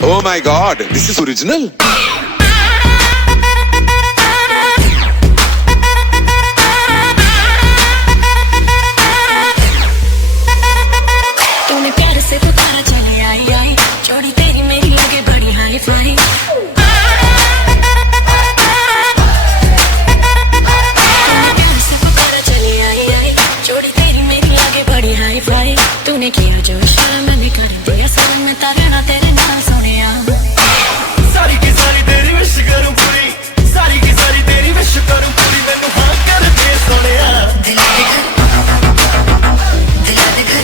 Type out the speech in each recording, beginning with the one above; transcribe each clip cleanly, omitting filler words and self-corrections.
Oh my god, this is original. तूने प्यार से पुकारा चली आई आई जोड़ी तेरी मेरी लगे बड़ी हाई फाई तूने प्यार से पुकारा चली आई आई जोड़ी तेरी मेरी लगे बड़ी हाई फाई तूने किया जो इशारा मैंने कर दिया सर मैं तारे ना तेरे नाम सुनिया सारी की सारी तेरी विश करूं पूरी सारी की सारी तेरी विश करूं पूरी मैनू हाँ कर दे सोनिया दिला दे घर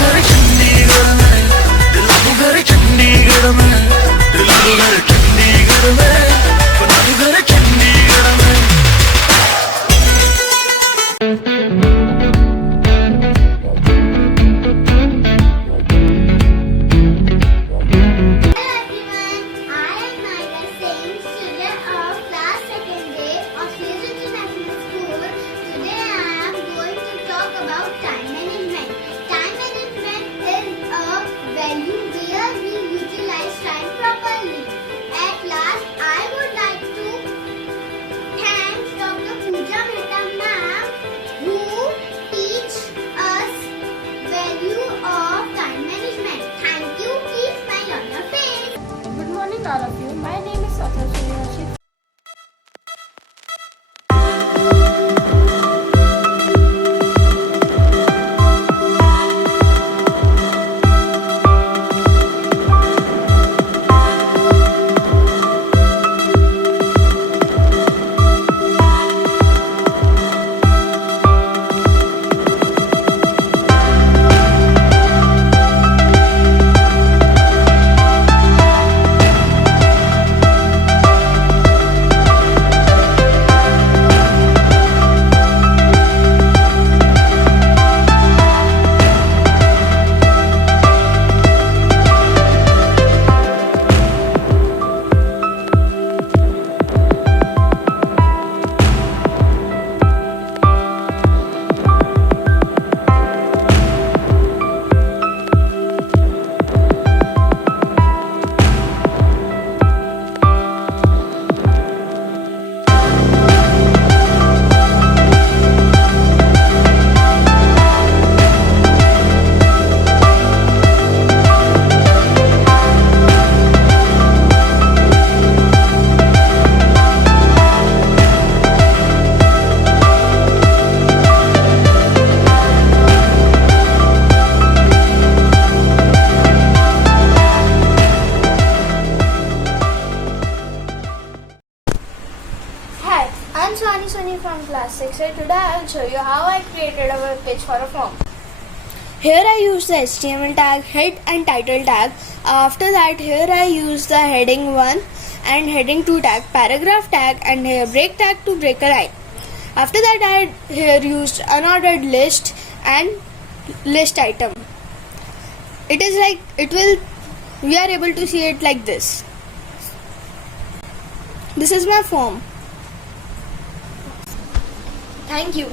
घर चंडीगढ़ में दिल चंडीगढ़ में बना दू घर चंडीगढ़ में All of you. My name is Sathya. From class 6 and today I will show you how I created a web page for a form. Here I use the HTML tag, head and title tag. After that here I use the heading 1 and heading 2 tag, paragraph tag and here break tag to break a line. After that I here used unordered list and list item. It is like we are able to see it like this. This is my form. Thank you.